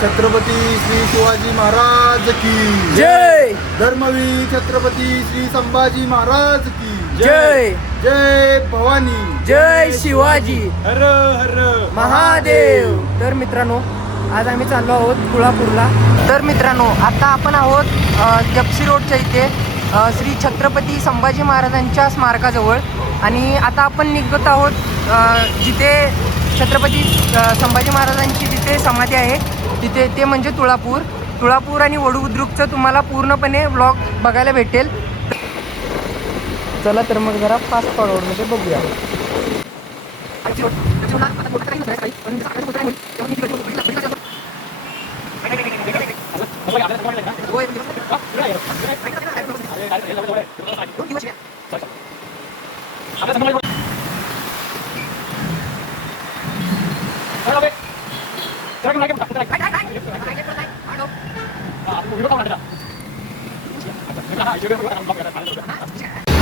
छत्रपती श्री शिवाजी महाराज की जय. धर्मवीर छत्रपती श्री संभाजी महाराज की जय. जय भवानी, जय शिवाजी हर हर महादेव. तर मित्रांनो, आज आम्ही चाललो आहोत तुळापूरला. तर मित्रांनो, आता आपण आहोत जपसी रोडच्या इथे श्री छत्रपती संभाजी महाराजांच्या स्मारकाजवळ. आणि आता आपण निघत आहोत जिथे छत्रपती संभाजी महाराजांची जिथे समाधी आहे तिथे, ते म्हणजे तुळापूर आणि वडूबुद्रुकचं तुम्हाला पूर्णपणे व्लॉग बघायला भेटेल. चला तर मग जरा फास्ट फॉरवर्डमध्ये बघूया.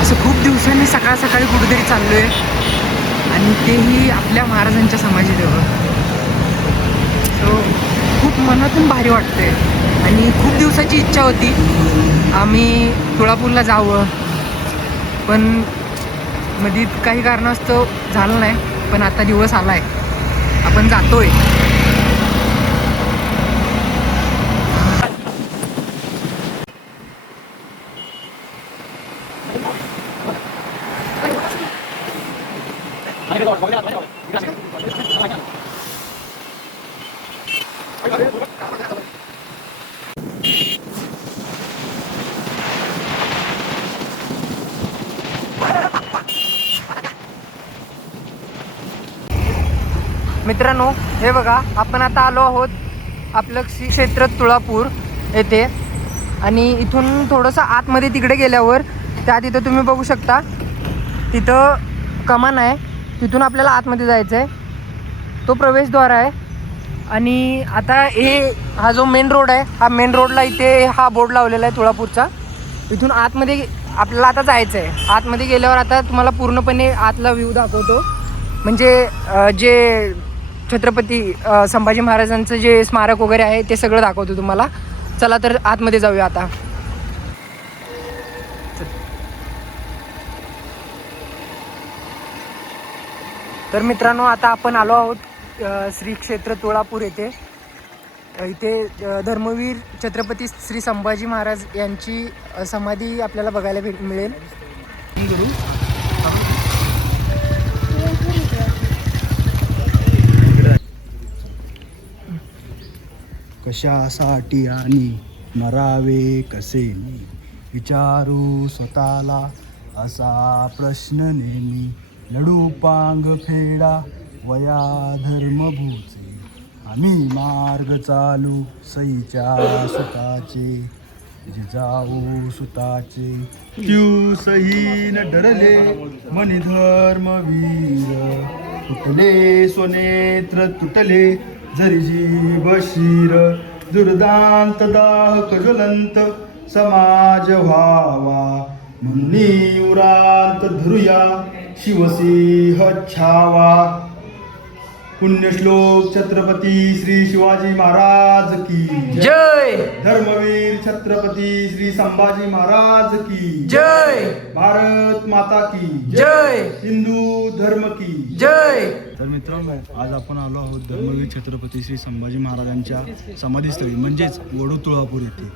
असं खूप दिवसांनी सकाळ सकाळी कुठेतरी चाललोय आणि तेही आपल्या महाराजांच्या समाधीजवळ. सो खूप मनातून भारी वाटतंय आणि खूप दिवसाची इच्छा होती आम्ही तुळापूरला जावं, पण मध्ये काही कारणास्तव झालं नाही. पण आता दिवस आलाय, आपण जातोय. मित्रांनो, हे बघा, आपण आता आलो आहोत आपलं श्री क्षेत्र तुळापूर येथे. आणि इथून थोडंसं आतमध्ये तिकडे गेल्यावर तिथं तुम्ही बघू शकता, तिथं कमान आहे. तिथून आपल्याला आतमध्ये जायचं आहे, तो प्रवेशद्वार आहे. आणि आता हा जो मेन रोड आहे, हा मेन रोडला इथे हा बोर्ड लावलेला आहे तुळापूरचा. इथून आतमध्ये आपल्याला आता जायचं आहे. आतमध्ये गेल्यावर आता तुम्हाला पूर्णपणे आतला व्ह्यू दाखवतो. म्हणजे जे छत्रपती संभाजी महाराजांचं जे स्मारक वगैरे आहे ते सगळं दाखवतो तुम्हाला. चला तर आतमध्ये जाऊया आता. तर मित्रांनो, आता आपण आलो आहोत श्री क्षेत्र तुळापूर येथे. इथे धर्मवीर छत्रपती श्री संभाजी महाराज यांची समाधी आपल्याला बघायला मिळेल. कशासाठी आणि मरावे कसे विचारू स्वतःला असा प्रश्न नेहमी. लढू पांग फेडा वया धर्मभूचे, आम्ही मार्ग चालू सईच्या सुताचे. जिजाऊ सुताचे त्यू सही न डरले मनी धर्मवीर. तुटले स्वनेत्र तुटले जरी जीव शीर. दुर्दांत दाहक ज्वलंत समाज व्हावा, म्हणून उरांत धरुया शिवसिंह छावा. पुण्यश्लोक छत्रपती श्री शिवाजी महाराज की जय. धर्मवीर छत्रपती श्री संभाजी महाराज की जय. भारत माता की जय. हिंदू धर्म की जय. तर मित्रांनो, आज आपण आलो आहोत धर्मवीर छत्रपती श्री संभाजी महाराजांच्या समाधीस्थळी म्हणजेच तुळापूर येथे.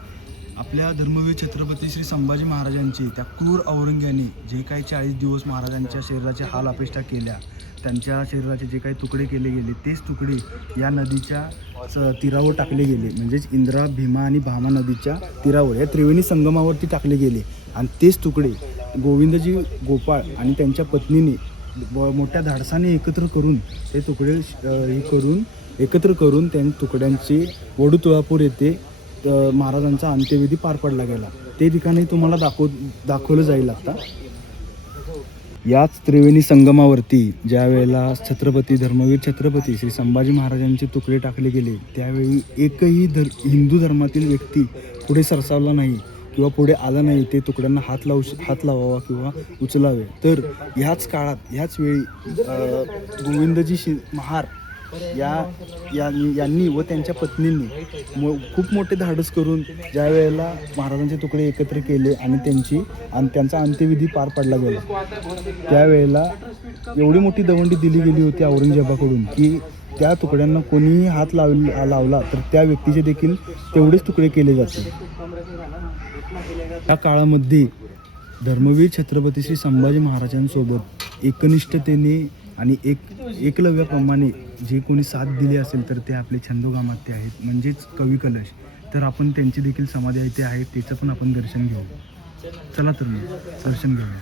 आपल्या धर्मवीर छत्रपती श्री संभाजी महाराजांची त्या क्रूर औरंग्याने जे काही 40 दिवस महाराजांच्या शरीराचे हाल अपेष्टा केल्या, त्यांच्या शरीराचे जे काही तुकडे केले गेले, तेच तुकडे या नदीच्या तीरावर टाकले गेले. म्हणजेच इंद्रा, भीमा आणि भामा नदीच्या तीरावर या त्रिवेणी संगमावरती टाकले गेले. आणि तेच तुकडे गोविंदजी गोपाळ आणि त्यांच्या पत्नीने मोठ्या धाडसाने एकत्र करून ते तुकडे एकत्र करून त्या तुकड्यांचे तुळापूर येथे महाराजांचा अंत्यविधी पार पडला गेला. ते ठिकाणी तुम्हाला दाखवलं जाईल. आता याच त्रिवेणी संगमावरती ज्या वेळेला धर्मवीर छत्रपती श्री संभाजी महाराजांचे तुकडे टाकले गेले, त्यावेळी एकही हिंदू धर्मातील व्यक्ती पुढे सरसावला नाही किंवा पुढे आला नाही ते तुकड्यांना हात लावावा किंवा उचलावे. तर ह्याच काळात ह्याच वेळी गोविंदजी महार यांनी व त्यांच्या पत्नींनी खूप मोठे धाडस करून ज्या वेळेला महाराजांचे तुकडे एकत्र केले आणि त्यांचा अंत्यविधी पार पडला गेला, त्यावेळेला एवढी मोठी दवंडी दिली गेली होती औरंगजेबाकडून की त्या तुकड्यांना कोणीही हात लावला तर त्या व्यक्तीचे देखील तेवढेच तुकडे केले जातील. या काळामध्ये धर्मवीर छत्रपती श्री संभाजी महाराजांसोबत एकनिष्ठतेने आणि एकलव्याप्रमाणे जे कोणी साथ दिली असेल तर ते आपले छंदोगामाते आहेत, म्हणजेच कवी कलश. तर आपण त्यांची देखील समाधी इथे आहे, त्याचं पण आपण दर्शन घेऊ. चला तर मग दर्शन घेऊया.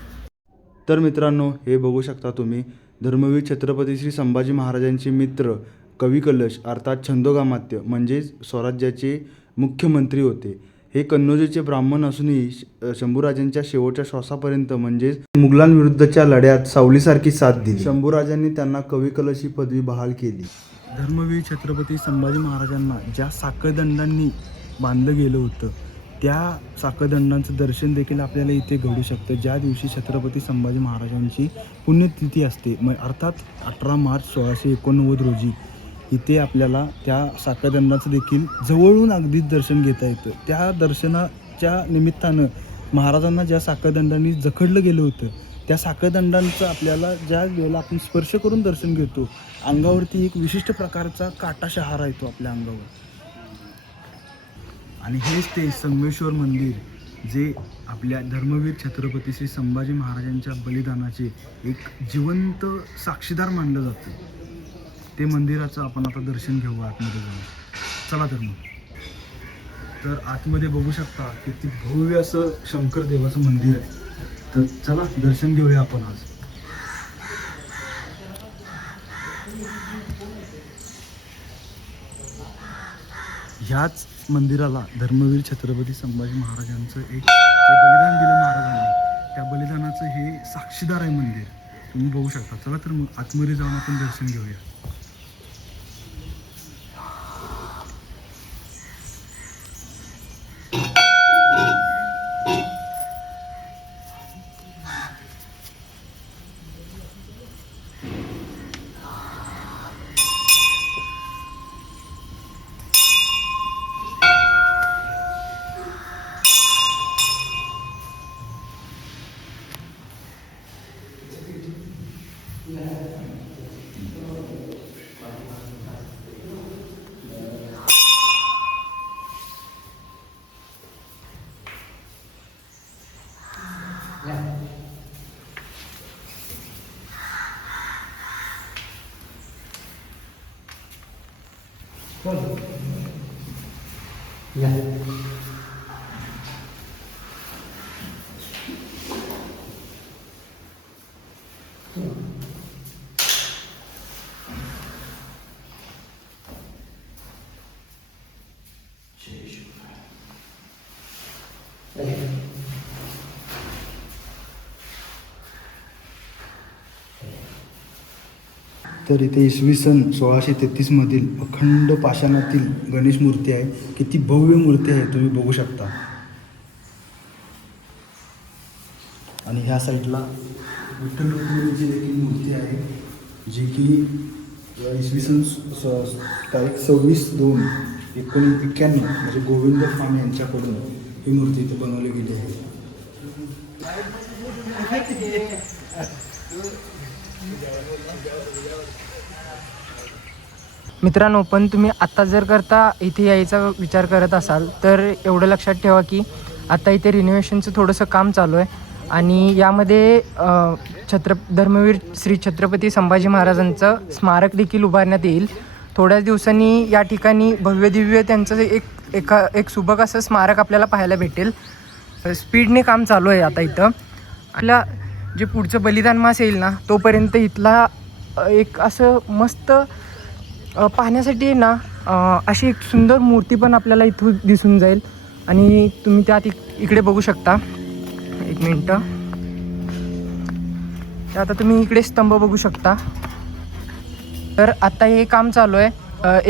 तर मित्रांनो, हे बघू शकता तुम्ही धर्मवीर छत्रपती श्री संभाजी महाराजांचे मित्र कवी कलश अर्थात छंदोगामात्य म्हणजेच स्वराज्याचे मुख्यमंत्री होते. हे कन्नौजचे ब्राह्मण असूनही शंभूराजांच्या शेवटच्या श्वासापर्यंत म्हणजेच मुघलांविरुद्धच्या लढ्यात सावलीसारखी साथ दिली. शंभूराजांनी त्यांना कवी कलश ही पदवी बहाल केली. धर्मवीर छत्रपती संभाजी महाराजांना ज्या साखळदंडांनी बांधलं गेलं होतं त्या साखळदंडांचं दर्शन देखील आपल्याला इथे घडू शकतं, ज्या दिवशी छत्रपती संभाजी महाराजांची पुण्यतिथी असते. अर्थात 18 मार्च 1689 रोजी इथे आपल्याला त्या साखळदंडाचं देखील जवळून अगदीच दर्शन घेता येतं. त्या दर्शनाच्या निमित्तानं महाराजांना ज्या साखळदंडांनी जखडलं गेलं होतं त्या साखळदंडांचं आपल्याला ज्या वेळेला आपण स्पर्श करून दर्शन घेतो, अंगावरती एक विशिष्ट प्रकारचा काटा शहारा येतो आपल्या अंगावर. आणि हेच ते संगमेश्वर मंदिर जे आपल्या धर्मवीर छत्रपती श्री संभाजी महाराजांच्या बलिदानाचे एक जिवंत साक्षीदार मानलं जातं. ते मंदिराचं आपण आता दर्शन घेऊ आतमध्ये जाऊन. चला तर मग. तर आतमध्ये बघू शकता किती भव्य असं शंकर देवाचं मंदिर आहे. तर चला दर्शन घेऊया आपण आज. ह्याच मंदिराला धर्मवीर छत्रपती संभाजी महाराजांचं एक जे बलिदान दिलं महाराजांनी त्या बलिदानाचं हे साक्षीदार आहे मंदिर. तुम्ही बघू शकता. चला तर मग आतमध्ये जाऊन आपण दर्शन घेऊया. तर इथे इसवी सन 1633 मधील अखंड पाषाणातील गणेश मूर्ती आहे. किती भव्य मूर्ती आहे तुम्ही बघू शकता. आणि ह्या साईडला विठ्ठल रुक्मिणीची देखील मूर्ती आहे, जी की इसवी सन तारीख 26/2/1991 म्हणजे गोविंद फाम यांच्याकडून ही मूर्ती इथे बनवली गेली आहे. मित्रांनो, पण तुम्ही आत्ता जर करता इथे यायचा विचार करत असाल तर एवढं लक्षात ठेवा की आता इथे रिनोव्हेशनचं थोडंसं काम चालू आहे आणि यामध्ये धर्मवीर श्री छत्रपती संभाजी महाराजांचं स्मारक देखील उभारण्यात येईल. थोड्याच दिवसांनी या ठिकाणी भव्यदिव्य त्यांचं एक सुबक असं स्मारक आपल्याला पाहायला भेटेल. स्पीडने काम चालू आहे आता इथं. आपल्या जे पुढचं बलिदान मास येईल ना तोपर्यंत इथला एक असं मस्त पाहण्यासाठी ना अशी एक सुंदर मूर्ती पण आपल्याला इथून दिसून जाईल. आणि तुम्ही त्यात इकडे बघू शकता. एक मिनटं. आता तुम्ही इकडे स्तंभ बघू शकता. तर आता हे काम चालू आहे.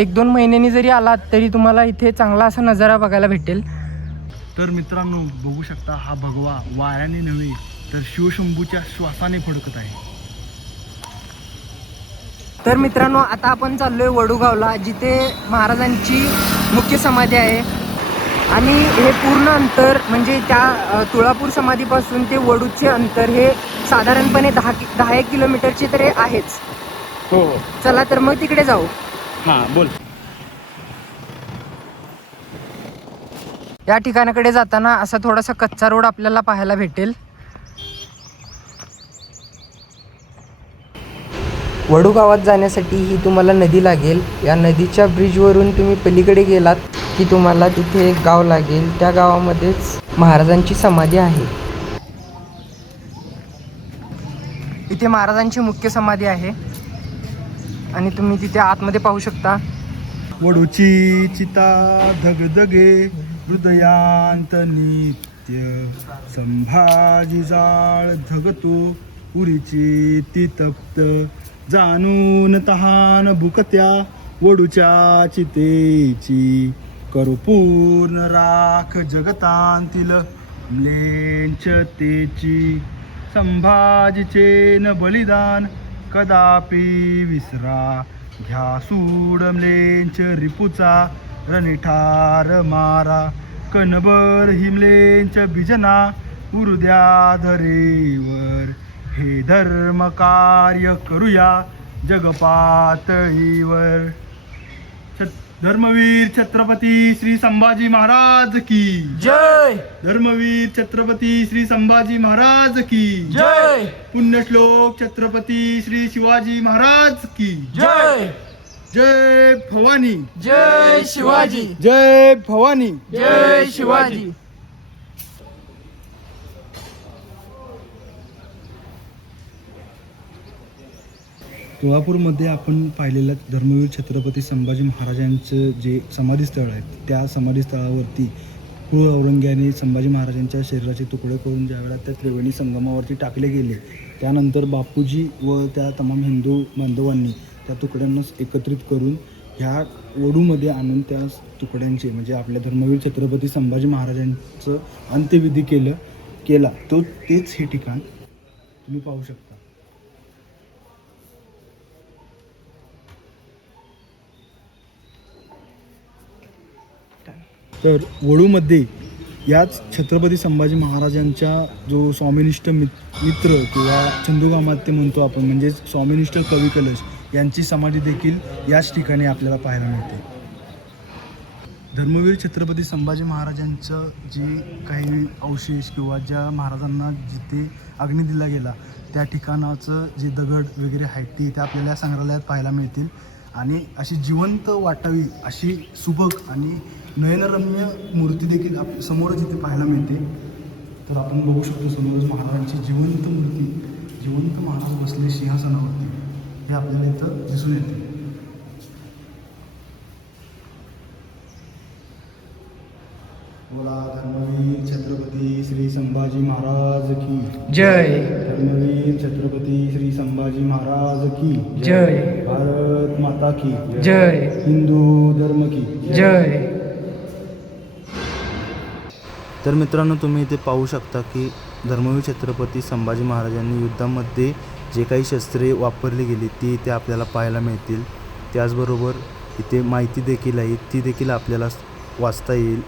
1-2 महिन्यांनी जरी आलात तरी तुम्हाला इथे चांगला असा नजारा बघायला भेटेल. तर मित्रांनो बघू शकता, हा भगवा वाऱ्याने नव्हे तर शिवशंभूच्या श्वासाने फडकत आहे. तर मित्रांनो आता आपण चाललोय वडूगावला, जिथे महाराजांची मुख्य समाधी आहे. आणि हे पूर्ण अंतर म्हणजे त्या तुळापूर समाधीपासून ते वडूचे अंतर हे साधारणपणे 10 किलोमीटरचे तरी आहेच. हो. चला तर मग तिकडे जाऊ. हां बोल. या ठिकाणाकडे जाताना असा थोडासा कच्चा रोड आपल्याला पाहायला भेटेल. वडू गावात जाण्यासाठी ही तुम्हाला नदी लागेल. या नदीच्या ब्रिजवरून तुम्ही पलीकडे गेलात की तुम्हाला तिथे एक गाव लागेल. त्या गावामध्येच महाराजांची समाधी आहे. इथे महाराजांची मुख्य समाधी आहे आणि तुम्ही तिथे आतमध्ये पाहू शकता. वडूची चिता धगधगे हृदयांत नित्य, संभाजी जाळ धगतो पुरीची ती तप्त, जाणून तहान भुकत्या वडूच्या चितेची, करू पूर्ण राख जगतांतील म्लेच्छतेची, संभाजीचे न बलिदान कदापि विसरा, घ्या सूड म्लेंच रिपुचा रणिठार मारा, कणभर हिमलेंच बिजना उरुद्या धरेवर, हे धर्म कार्य करूया जगपातळीवर. धर्मवीर छत्रपती श्री संभाजी महाराज की जय. धर्मवीर छत्रपती श्री संभाजी महाराज की जय. पुण्यश्लोक छत्रपती श्री शिवाजी महाराज की जय. जय भवानी. जय शिवाजी. जय भवानी. जय शिवाजी. तुळापूरमध्ये आपण पाहिलेलं धर्मवीर छत्रपती संभाजी महाराजांचं जे समाधीस्थळ आहे, त्या समाधीस्थळावरती क्रूर औरंग्याने संभाजी महाराजांच्या शरीराचे तुकडे करून ज्यावेळेला त्या त्रिवेणी संगमावरती टाकले गेले, त्यानंतर बापूजी व त्या तमाम हिंदू बांधवांनी त्या तुकड्यांना एकत्रित करून ह्या वडूमध्ये आणून त्या तुकड्यांचे म्हणजे आपल्या धर्मवीर छत्रपती संभाजी महाराजांचं अंत्यविधी केला. तेच हे ठिकाण तुम्ही पाहू शकता. तर वडूमध्ये याच छत्रपती संभाजी महाराजांच्या जो स्वामिनिष्ठ मित्र किंवा छंदोगामाते म्हणतो आपण, म्हणजे स्वामिनिष्ठ कवी कलश यांची समाधी देखील याच ठिकाणी आपल्याला पाहायला मिळते. धर्मवीर छत्रपती संभाजी महाराजांचं जे काही अवशेष किंवा ज्या महाराजांना जिथे अग्नी दिला गेला त्या ठिकाणाचं जे दगड वगैरे आहेत ते आपल्याला संग्रहालयात पाहायला मिळतील. आणि अशी जिवंत वाटावी अशी सुबक आणि नयनरम्य मूर्ती देखील समोरच इथे पाहायला मिळते. तर आपण बघू शकतो समोरच महाराजांची जिवंत मूर्ती, जिवंत महाराज बसले सिंहासनावरती, हे आपल्याला इथं दिसून येते. बोला धर्मवीर छत्रपती श्री संभाजी महाराज की जय. धर्मवीर छत्रपती श्री संभाजी महाराज की जय. भारत माता की जय. हिंदू धर्म की जय. तर मित्रांनो, तुम्ही इथे पाहू शकता की धर्मवीर छत्रपती संभाजी महाराजांनी युद्धामध्ये जे काही शस्त्रे वापरली गेली ती इथे आपल्याला पाहायला मिळतील. त्याचबरोबर इथे माहिती देखील आहे, ती देखील आपल्याला वाचता येईल.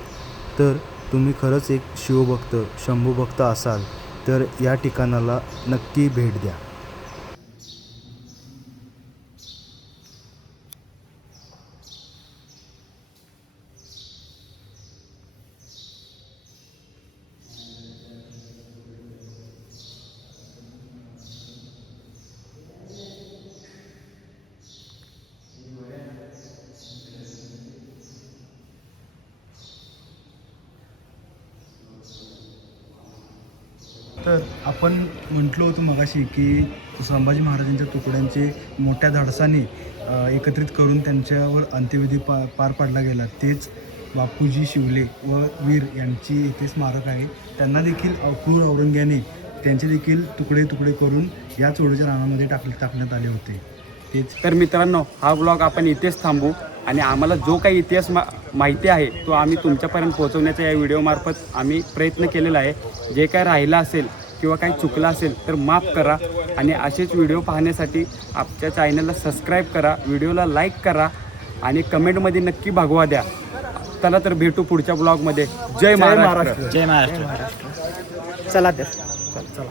तर तुम्ही खरंच एक शिवभक्त शंभूभक्त असाल तर या ठिकाणाला नक्की भेट द्या. तर आपण म्हटलो होतो मगाशी की संभाजी महाराजांच्या तुकड्यांचे मोठ्या धाडसाने एकत्रित करून त्यांच्यावर अंत्यविधी पार पाडला गेला. तेच बापूजी शिवले व वीर यांची इथे स्मारक आहे. त्यांना देखील क्रूर औरंग्याने त्यांचे देखील तुकडे करून या चोडीच्या रानामध्ये टाकण्यात आले होते. तेच. तर मित्रांनो, हा ब्लॉग आपण इथेच थांबू आणि आम्हाला जो काही इतिहास माहिती आहे तो आम्ही तुमच्यापर्यंत पोहोचवण्याचा या व्हिडिओमार्फत आम्ही प्रयत्न केलेला आहे. जे काय राहिलं असेल किंवा काही चुकलं असेल तर माफ करा आणि असेच व्हिडिओ पाहण्यासाठी आमच्या चॅनलला सबस्क्राईब करा, व्हिडिओला लाईक करा आणि कमेंटमध्ये नक्की भागवा द्या. चला तर भेटू पुढच्या ब्लॉगमध्ये. जय महाराष्ट्र. जय महाराष्ट्र. चला तर. चला.